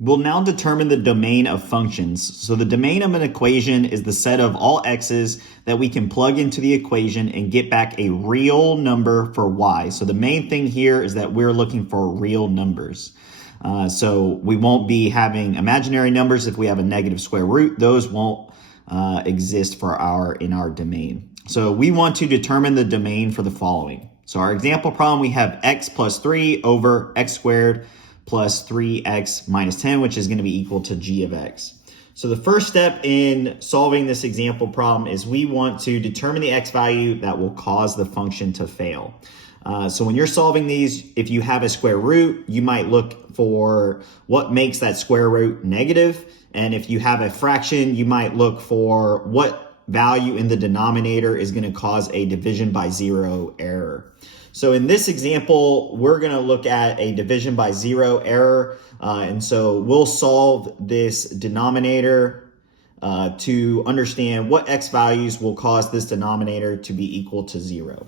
We'll now determine the domain of functions. So the domain of an equation is the set of all x's that we can plug into the equation and get back a real number for y. So the main thing here is that we're looking for real numbers. So we won't be having imaginary numbers if we have a negative square root. Those won't exist in our domain. So we want to determine the domain for the following. So our example problem, we have x plus 3 over x squared plus 3x minus 10, which is going to be equal to g of x. So the first step in solving this example problem is we want to determine the x value that will cause the function to fail. So when you're solving these, if you have a square root, you might look for what makes that square root negative. And if you have a fraction, you might look for what value in the denominator is going to cause a division by zero error. So in this example, we're going to look at a division by zero error. And so we'll solve this denominator to understand what x values will cause this denominator to be equal to 0.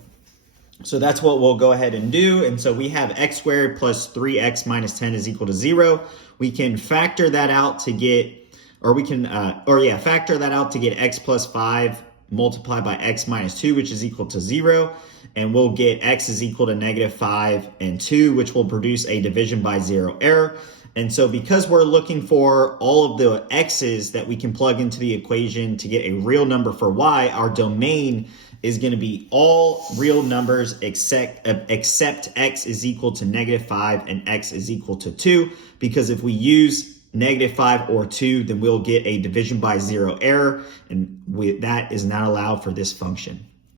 So that's what we'll go ahead and do. And so we have x squared plus 3x minus 10 is equal to 0. We can factor that out to get, factor that out to get x plus 5 multiplied by x minus 2, which is equal to 0. And we'll get x is equal to negative 5 and 2, which will produce a division by 0 error. And so because we're looking for all of the x's that we can plug into the equation to get a real number for y, our domain is going to be all real numbers except x is equal to negative 5 and x is equal to 2. Because if we use negative 5 or 2, then we'll get a division by 0 error, and that is not allowed for this function.